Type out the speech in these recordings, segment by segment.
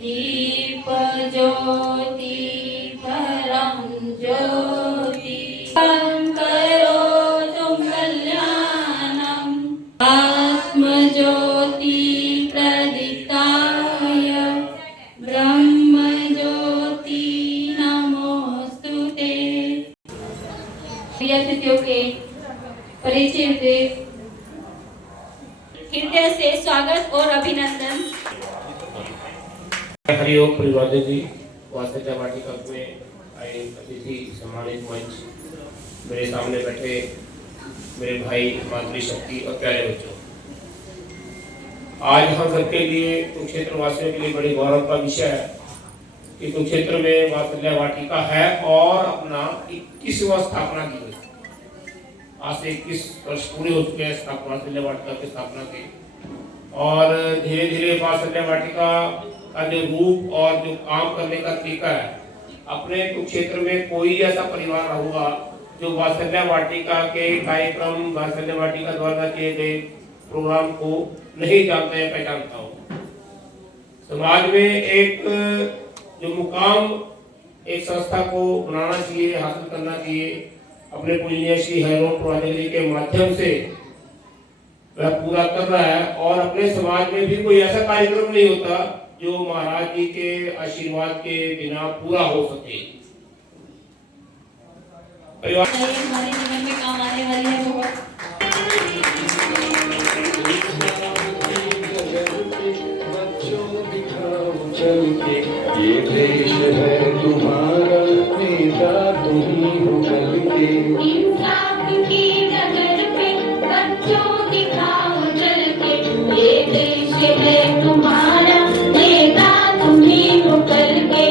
दीप ज्योति परम ज्योति करो तुम कल्याणम आत्म ज्योति प्रदीप्ताय ब्रह्म ज्योति नमोस्तुते। अतिथियों के परिचय से हृदय से स्वागत और अभिनंदन। हरिओम परिवार जी, वासंजा वाटिका में आए अतिथि सम्मानित मंच, मेरे सामने बैठे मेरे भाई, मातृशक्ति और प्यारे बच्चों, आज हम सबके लिए कुरुक्षेत्र वासियों के लिए बड़े गौरव का विषय है कि कुरुक्षेत्र में वासंजा वाटिका है और अपना 21वां स्थापना की है। आज से 21 वर्ष पूरे हो चुके हैं वासंजा वाटिका की स्थापना के, और धीरे धीरे वासंजा वाटिका का जो रूप और जो काम करने का तरीका है, अपने कुरुक्षेत्र में कोई ऐसा परिवार होगा जो वासंजा वाटिका के कार्यक्रम, वासंजा वाटिका द्वारा किए गए प्रोग्राम को नहीं जानता है, पहचानता हो। समाज में एक जो मुकाम एक संस्था को बनाना चाहिए, हासिल करना चाहिए, अपने पूजनीय श्री हरिओम पुराणी के माध्यम से वह पूरा कर रहा है। और अपने समाज में भी कोई ऐसा कार्यक्रम नहीं होता जो महाराज जी के आशीर्वाद के बिना पूरा हो सके। हमारे जीवन में काम आने वाली है बहुत। ये देश है तुम्हारा, नेता तुम ही हो कल के। इंसाफ की डगर पे बच्चों दिखाओ चल के। ये देश है तुम्हारा, नेता तुम ही हो कल के।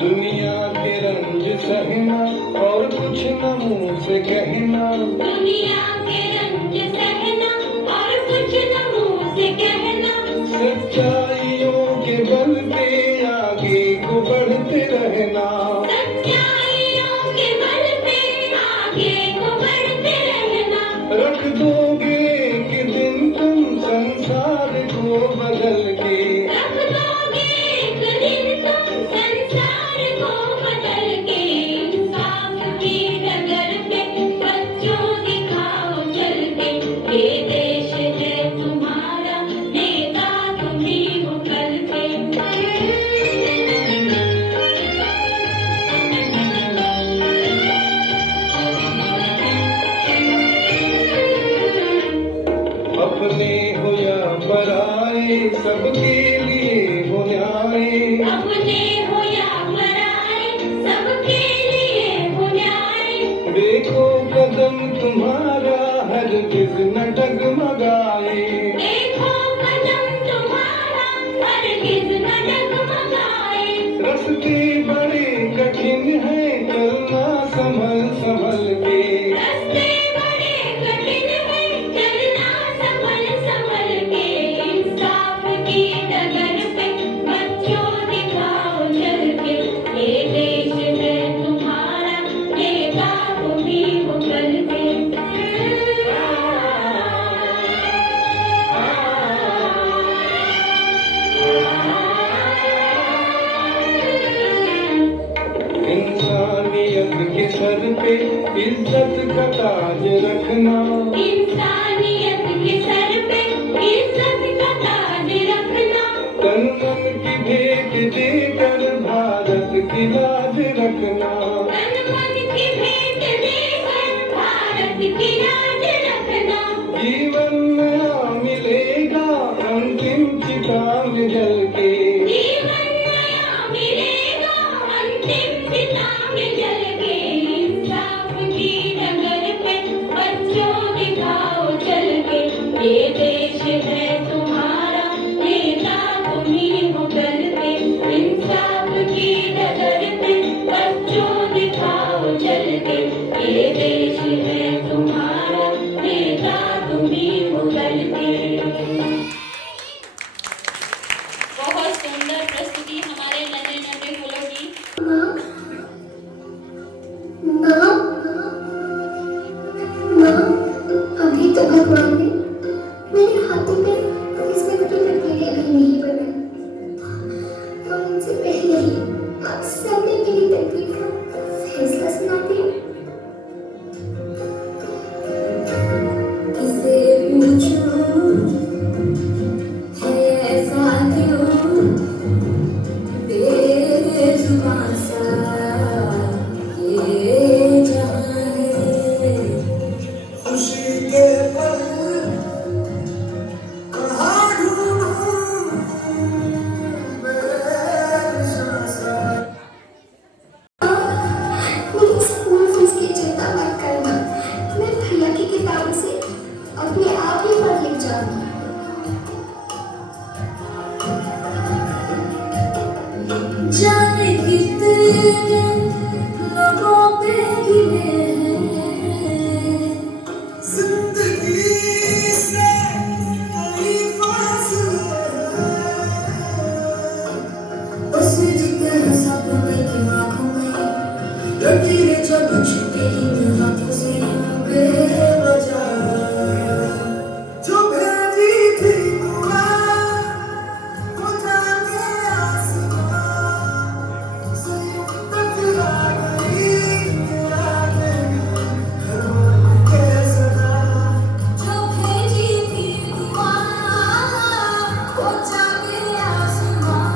दुनिया के रंज सहना और कुछ न मुंह से कहना। दुनिया के रंज सहना और कुछ न मुंह से कहना। सच्चाइयों के बल पे आगे को बढ़ते रहना। सच्चाइयों के बल पे आगे को बढ़ते रहना। रख दोगे एक दिन तुम संसार को बदल के। रख दोगे एक दिन तुम संसार को बदल के। इंसाफ की डगर पे बच्चों दिखाओ चल के। ये देश है तुम्हारा, नेता तुम ही हो कल के। अपने हो या पराए, सबके लिए हो न्याय। अपने हो या पराए, सबके लिए हो न्याय। देखो कदम तुम्हारा हरगिज न डगमगाए। देखो कदम तुम्हारा हरगिज न डगमगाए। रास्ते बड़े कठिन हैं, चलना संभल संभल के। रास्ते बड़े कठिन हैं, चलना संभल संभल के। इंसाफ की डगर पे बच्चों दिखाओ चल के। ये देश है तुम्हारा, नेता तुम ही हो कल के। इंसानियत के सर पे इज्जत का ताज रखना। इंसानियत के सर पे इज्जत का ताज रखना। तन मन की भेंट देकर भारत की लाज रखना। तन मन की भेंट देकर भारत की लाज रखना। जीवन नया मिलेगा अंतिम चिता में जल के। जीवन नया मिलेगा अंतिम चिता में जल के। इंसाफ की डगर पे बच्चों दिखाओ चल के। ये देश है तुम्हारा, नेता तुम ही हो कल के। इंसाफ की डगर पे बच्चों दिखाओ चल के। ये देश है तुम्हारा, नेता तुम ही हो कल के। बहुत सुंदर प्रस्तुति हमारे नन्हे नन्हे फूलों की। लकीरें जब छूटे इन हाथों से यूं बेवजह, जो भेजी थी दुआ वो जाके आसमां से यूं टकरा गई यादें घरों के सदा। जो भेजी थी दुआ वो जाके आसमां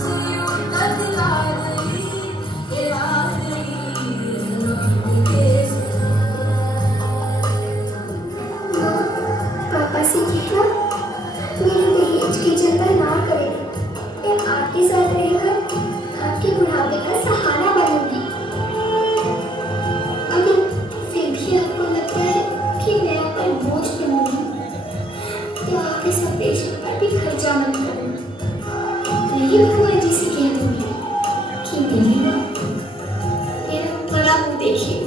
से यूं टकरा गई पापा से कहना मेरे दहेज की चिंता ना करें, मैं आपके साथ रहकर आपके बुढ़ापे का सहारा बनूंगी। अगर फिर भी आपको लगता है कि मैं आप पर बोझ बनूंगी तो आप इस ऑपरेशन पर भी खर्चा मत करना। नहीं भगवान जी से कह दूंगी कि मेरी माँ मेरा बड़ा मुंह देखिए।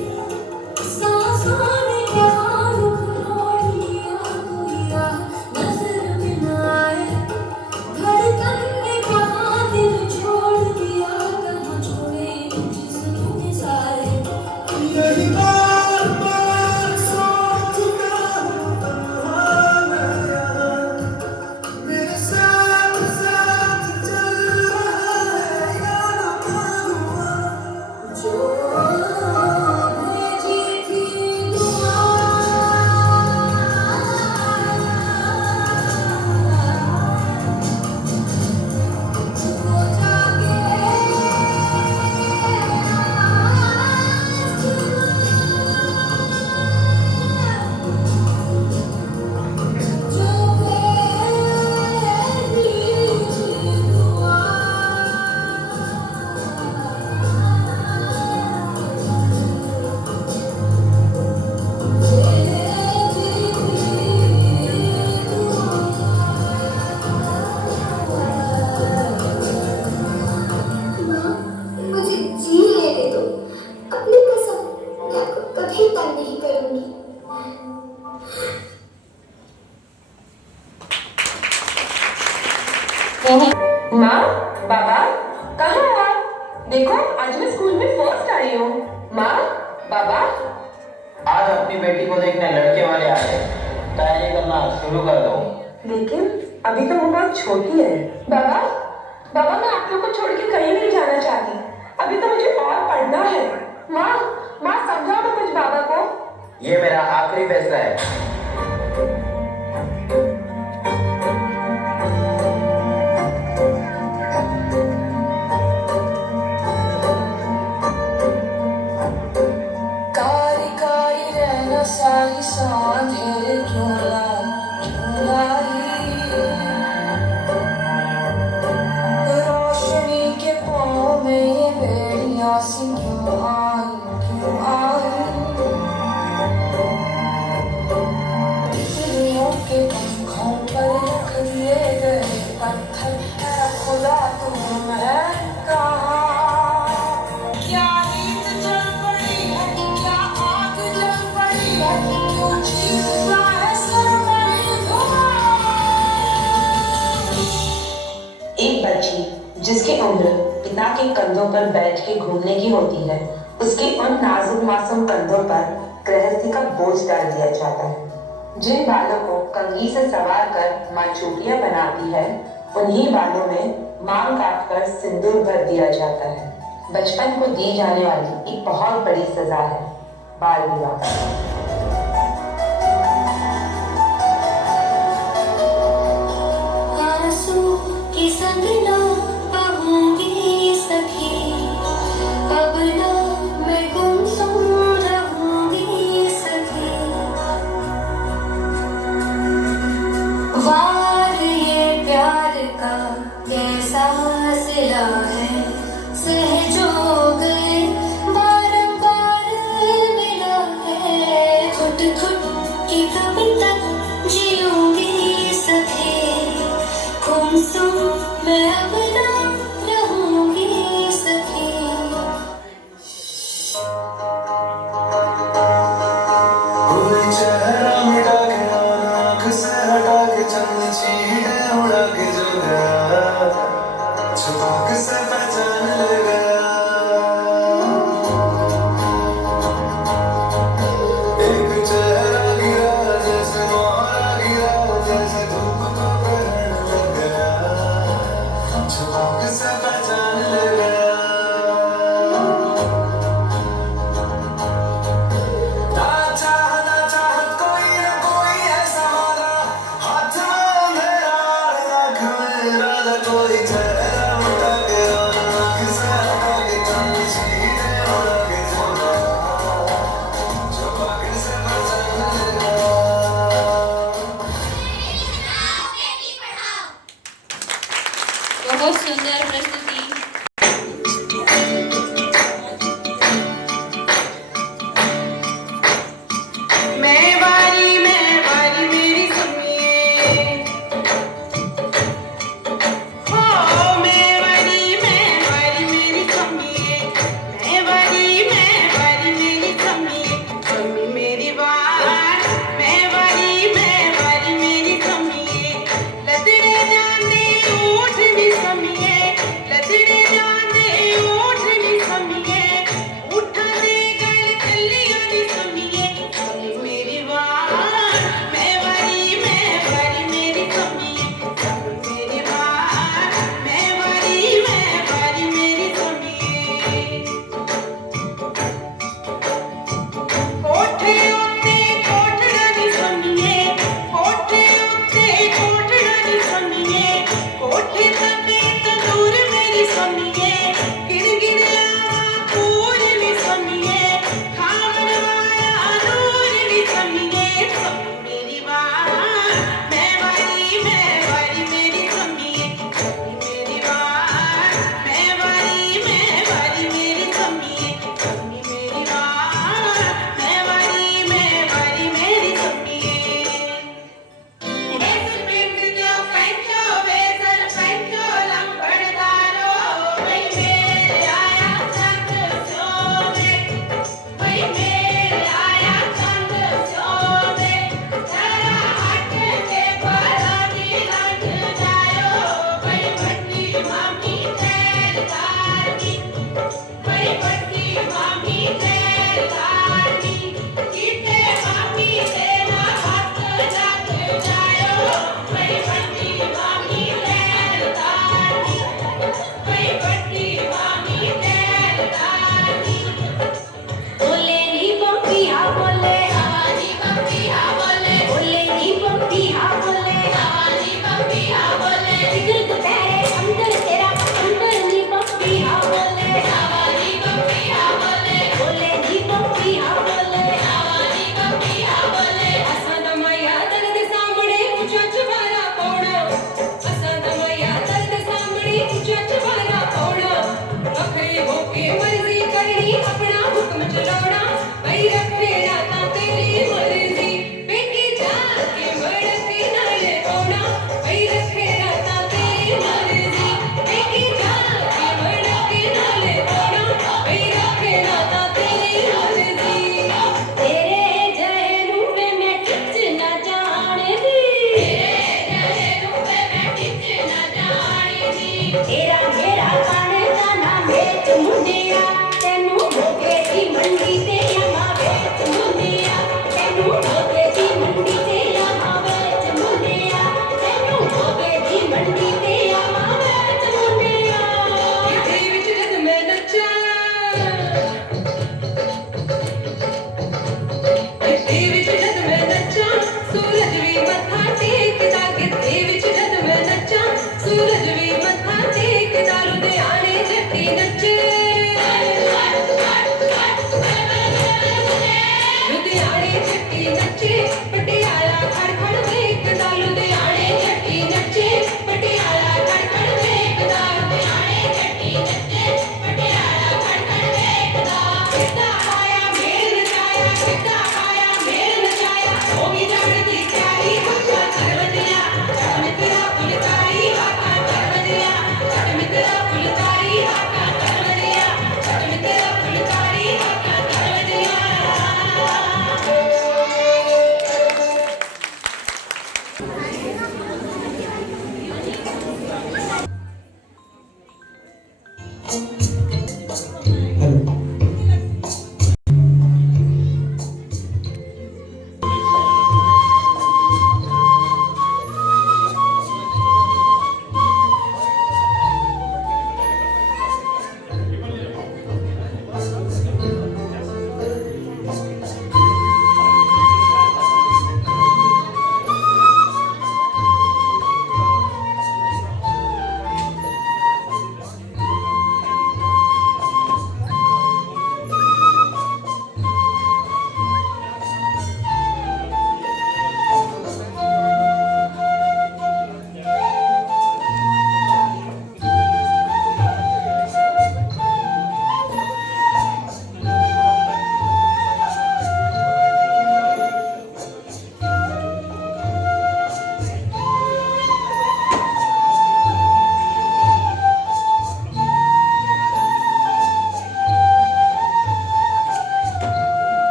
माँ, बाबा, कहाँ हो आप? देखो आज मैं स्कूल में फर्स्ट आई हूँ। माँ, बाबा। आज अपनी बेटी को देखने लड़के वाले आए, तैयारी करना शुरू कर दो। लेकिन अभी तो वो बहुत छोटी है। बाबा, बाबा मैं आप लोग को छोड़ के कहीं नहीं जाना चाहती। अभी तो मुझे और पढ़ना है। माँ, माँ समझाओ तो कुछ बाबा को। ये मेरा आखिरी फैसला है। कारी कारी रहना सारी सांधे क्यों लाई, रोशनी के पाँव में ये बेड़ियाँ सी क्यों आई, क्यों आई। तितलियों के पंखों पर रख दिए गए पत्थर, है खुदा तुम है कहाँ। क्या रीत जल पड़ी है, क्या आग जल पड़ी है, क्यों चीखता है सरमई धुआं। एक बच्ची जिसकी उम्र पिता के कंधों पर बैठ के घूमने की होती है, उसके उन नाजुक मासूम कंधों पर गृहस्थी का बोझ डाल दिया जाता है। जिन बालों को कंघी से सवार कर माँ चूड़ियां बनाती है, उन्हीं बालों में मांग काट कर सिंदूर भर दिया जाता है। बचपन को दी जाने वाली एक बहुत बड़ी सजा है बाल विवाह। आंसू की संग ना बहूंगी सखी, अब ना मैं गुमसुम रहूंगी सखी। वार ये प्यार का कैसा सिला है, सहजो गए बारंबार मिला है।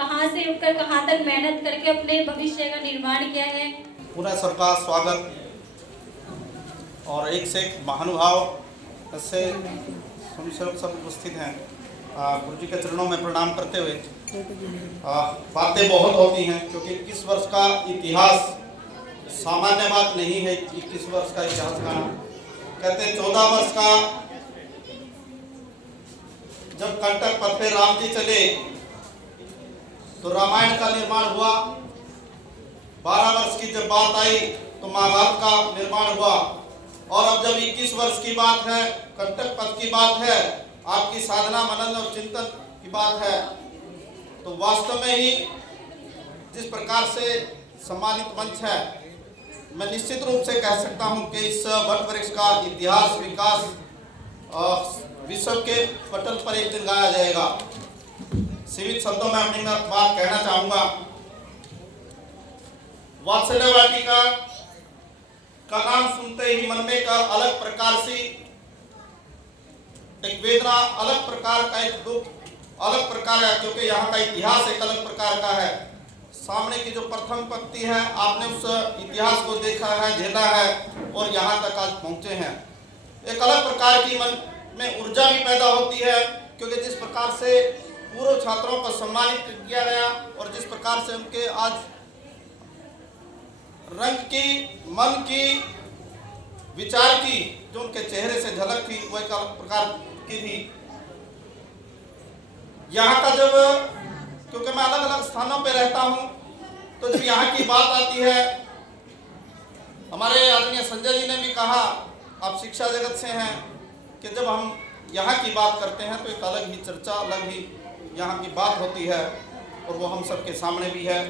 कहाँ से उठकर कहाँ तक मेहनत करके अपने भविष्य का निर्माण किया है। पूरा सबका स्वागत और एक से एक महानुभाव ऐसे स्वयंसेवक सब उपस्थित हैं। गुरु जी के चरणों में प्रणाम करते हुए बातें बहुत होती हैं, क्योंकि 21 वर्ष का इतिहास सामान्य बात नहीं है। 21 वर्ष का इतिहास का कहते हैं 14 वर्ष का जब कंटक पथ पे राम जी चले तो रामायण का निर्माण हुआ। 12 वर्ष की जब बात आई तो महाभारत का निर्माण हुआ। और अब जब 21 वर्ष की बात है, कंटक पथ की बात है, आपकी साधना मनन और चिंतन की बात है, तो वास्तव में ही जिस प्रकार से सम्मानित मंच है, मैं निश्चित रूप से कह सकता हूं कि इस वट वृक्ष का इतिहास विकास विश्व के पटल पर एक दिन गाया जाएगा। सीमित शब्दों में अपनी बात कहना चाहूंगा। वात्सल्य वाटिका का नाम सुनते ही मन में का अलग प्रकार से एक वेदना, अलग प्रकार का एक दुख, अलग प्रकार है, क्योंकि यहाँ का इतिहास एक अलग प्रकार का है। सामने की जो प्रथम पंक्ति है, आपने उस इतिहास को देखा है, झेला है और यहाँ तक आज पहुंचे हैं। एक अलग प्रकार की मन में ऊर्जा भी पैदा होती है, क्योंकि जिस प्रकार से पूर्व छात्रों को सम्मानित किया गया और जिस प्रकार से उनके आज रंग की, मन की, विचार की जो उनके चेहरे से झलक थी, वो एक अलग प्रकार की थी। यहाँ का जब, क्योंकि मैं अलग अलग स्थानों पे रहता हूँ, तो जब यहाँ की बात आती है, हमारे आदरणीय संजय जी ने भी कहा, आप शिक्षा जगत से हैं, कि जब हम यहाँ की बात करते हैं तो एक अलग ही चर्चा, अलग ही यहाँ की बात होती है, और वो हम सबके सामने भी है।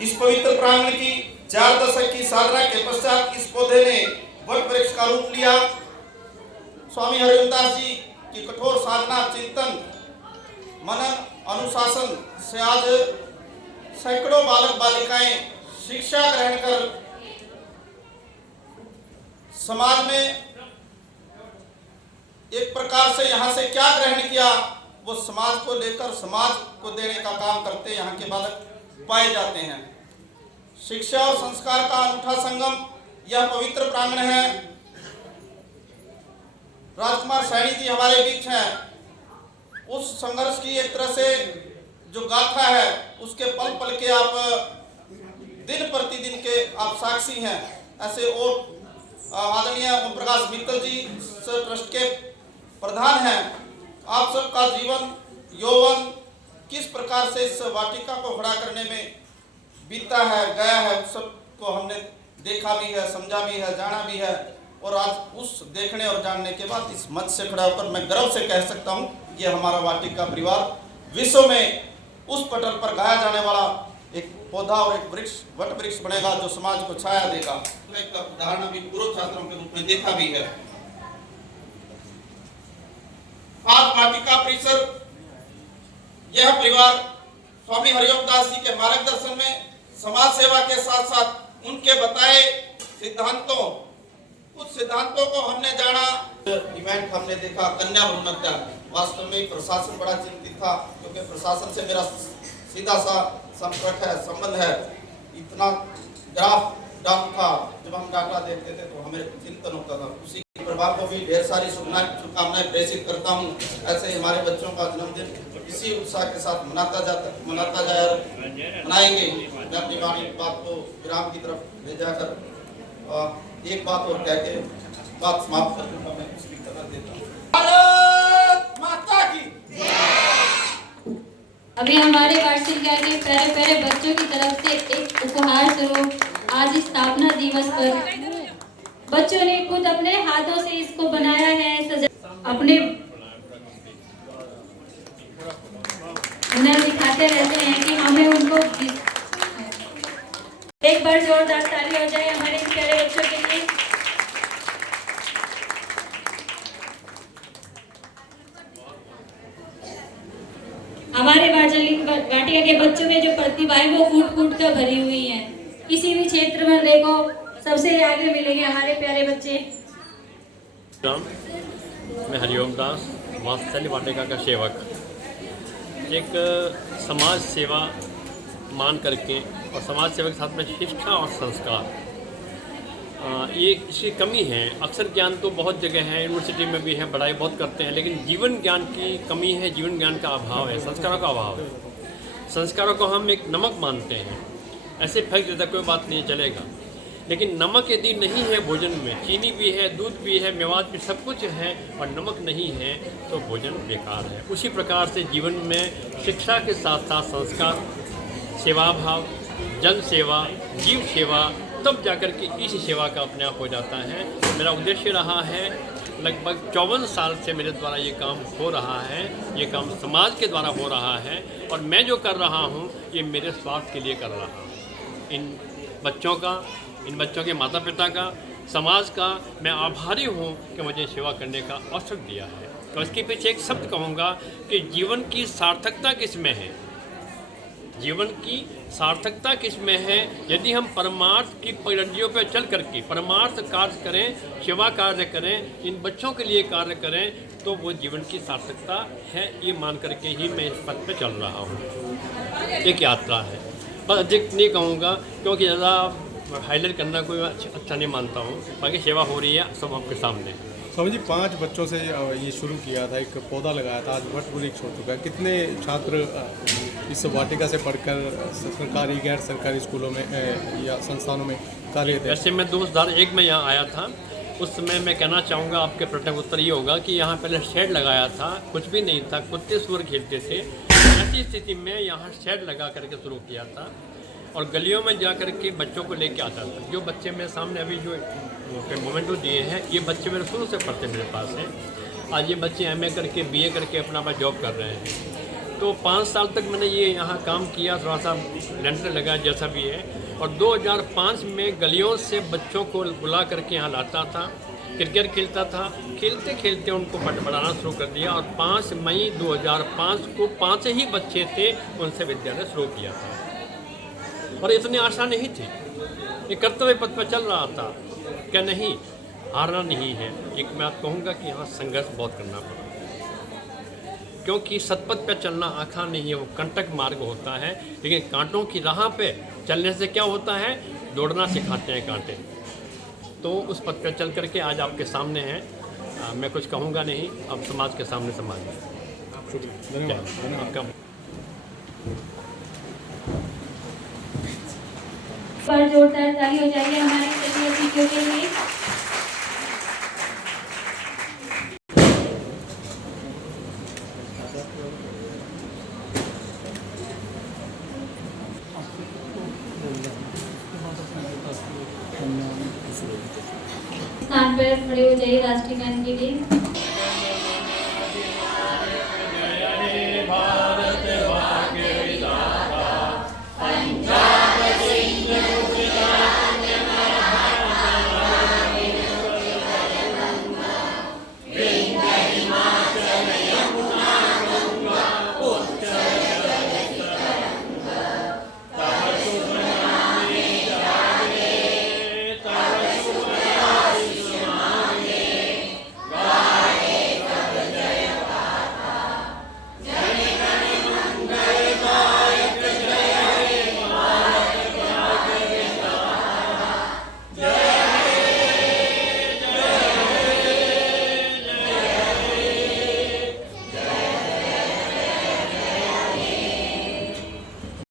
इस पवित्र प्रांगण की 4 दशक की साधना के पश्चात इस पौधे ने वट वृक्ष का रूप लिया। स्वामी हरिओम दास जी की कठोर साधना, चिंतन, मनन, अनुशासन से आज सैकड़ों बालक बालिकाएं शिक्षा ग्रहण कर समाज में एक प्रकार से यहाँ से क्या ग्रहण किया, वो समाज को लेकर समाज को देने का काम करते यहाँ के बालक पाए जाते हैं। शिक्षा और संस्कार का अनूठा संगम यह पवित्र प्रांगण है। राजकुमार सैनी जी हमारे बीच हैं। उस संघर्ष की एक तरह से जो गाथा है, उसके पल पल के आप दिन प्रतिदिन के आप साक्षी हैं। ऐसे और आदरणीय ओम प्रकाश मित्तल जी ट्रस्ट के प्रधान हैं। आप सबका जीवन यौवन किस प्रकार से इस वाटिका को खड़ा करने में बीता है, गया है, उस सबको हमने देखा भी है, समझा भी है, जाना भी है। और आज उस देखने और जानने के बाद इस मंच से खड़ा होकर मैं गर्व से कह सकता हूँ, ये हमारा वाटिका परिवार विश्व में उस पटल पर गाया जाने वाला एक पौधा और एक वृक्ष, वट वृक्ष बनेगा जो समाज को छाया देगा। एक उदाहरण अभी पूर्व छात्रों के रूप में देखा भी है। आज वाटिका परिसर, यह परिवार स्वामी हरिओम दास जी के मार्गदर्शन में समाज सेवा के साथ साथ उनके बताए सिद्धांतों, उस सिद्धांतों को हमने जाना। इवेंट हमने देखा कन्या भ्रूण हत्या, वास्तव में प्रशासन बड़ा चिंतित था, क्योंकि प्रशासन से मेरा सीधा सा संपर्क है, संबंध है। इतना ग्राफ डाटा था, जब हम डाटा देखते थे तो हमें चिंतन होता था। उसी के प्रभाव को भी ढेर सारी शुभकामनाएं प्रेषित करता हूँ। ऐसे ही हमारे बच्चों का जन्मदिन इसी उत्साह के साथ मनाता जाए और मनाएंगे। मैं अपनी बात को विराम की तरफ ले जाकर एक बात और कह के बात समाप्त करने मैं स्पीकर देता हूँ। भारत माता की। अभी हमारे वार्षिक के प्यारे प्यारे बच्चों की तरफ से एक उपहार स्वरूप आज स्थापना दिवस पर बच्चों ने खुद अपने हाथों से इसको बनाया है, अपने हुनर दिखाते रहते हैं कि हमें उनको एक बार जोरदार ताली हो जाए हमारे प्यारे बच्चों के लिए। हमारे वाटिका के बच्चों में जो प्रतिभाएं वो कूट कूट कर भरी हुई हैं। किसी भी क्षेत्र में देखो सबसे आगे मिलेंगे हमारे प्यारे बच्चे। मैं हरिओम दास, वात्सल्य वाटिका का सेवक। एक समाज सेवा मान करके और समाज सेवा के साथ में शिक्षा और संस्कार, ये इसकी कमी है। अक्सर ज्ञान तो बहुत जगह है, यूनिवर्सिटी में भी है, पढ़ाई बहुत करते हैं, लेकिन जीवन ज्ञान की कमी है, जीवन ज्ञान का अभाव है, संस्कारों का अभाव है। संस्कारों को हम एक नमक मानते हैं, ऐसे फेंक देता कोई बात नहीं चलेगा, लेकिन नमक यदि नहीं है भोजन में, चीनी भी है, दूध भी है, मेवात भी, सब कुछ है, और नमक नहीं है तो भोजन बेकार है। उसी प्रकार से जीवन में शिक्षा के साथ साथ संस्कार, सेवा भाव, जन सेवा, जीव सेवा, तब जाकर के इस सेवा का अपने आप हो जाता है। मेरा उद्देश्य रहा है, लगभग 54 साल से मेरे द्वारा ये काम हो रहा है, ये काम समाज के द्वारा हो रहा है, और मैं जो कर रहा हूँ ये मेरे स्वास्थ्य के लिए कर रहा हूँ। इन बच्चों का, इन बच्चों के माता पिता का, समाज का मैं आभारी हूँ कि मुझे सेवा करने का अवसर दिया है। तो इसके पीछे एक शब्द कहूँगा कि जीवन की सार्थकता किस में है, जीवन की सार्थकता किस में है। यदि हम परमार्थ की परिधियों पर चल करके परमार्थ कार्य करें, सेवा कार्य करें, इन बच्चों के लिए कार्य करें, तो वो जीवन की सार्थकता है, ये मान करके ही मैं इस पथ पे चल रहा हूँ। एक यात्रा है, बस अधिक नहीं कहूँगा क्योंकि ज़्यादा हाईलाइट करना कोई अच्छा नहीं मानता हूँ। बाकी सेवा हो रही है, सब आपके सामने। स्वामी जी, 5 बच्चों से ये शुरू किया था, एक पौधा लगाया था, आज वटवृक्ष हो चुका है। कितने छात्र इस वाटिका से पढ़कर सरकारी गैर सरकारी स्कूलों में या संस्थानों में कार्यरत है? वैसे मैं 2001 में यहाँ आया था, उस समय मैं कहना चाहूँगा, आपके प्रश्न उत्तर ये होगा कि यहाँ पहले शेड लगाया था, कुछ भी नहीं था, कुत्ते सुअर खेलते थे। ऐसी स्थिति में यहाँ शेड लगा करके शुरू किया था, और गलियों में जा कर के बच्चों को लेके आता था। जो बच्चे मेरे सामने अभी जो मोमेंटो दिए हैं, ये बच्चे मेरे शुरू से पढ़ते मेरे पास हैं। आज ये बच्चे MA करके BA करके अपना जॉब कर रहे हैं। तो 5 साल तक मैंने ये यहाँ काम किया, थोड़ा सा लेंटर लगा जैसा भी है, और 2005 में गलियों से बच्चों को बुला करके यहाँ लाता था, क्रिकेट खेलता था। खेलते खेलते उनको पढ़ाना शुरू कर दिया, और 5 मई 2005 को 5 ही बच्चे थे, उनसे विद्यालय शुरू किया था। और इतनी आशा नहीं थी, ये कर्तव्य पथ पर चल रहा था, क्या नहीं, हारना नहीं है। एक मैं आपको कहूँगा कि यहाँ संघर्ष बहुत करना पड़ा, क्योंकि सतपथ पर चलना आसान नहीं है, वो कंटक मार्ग होता है, लेकिन कांटों की राह पे चलने से क्या होता है, दौड़ना सिखाते हैं कांटे। तो उस पथ पर चल करके आज आपके सामने हैं। मैं कुछ कहूँगा नहीं, अब समाज के सामने समाज है। धन्यवाद आपका पर जोरदार ताली हो जाएगी हमारे सभी अतिथियों के लिए। स्थान पर खड़े हो जाइए राष्ट्रीय गान के लिए।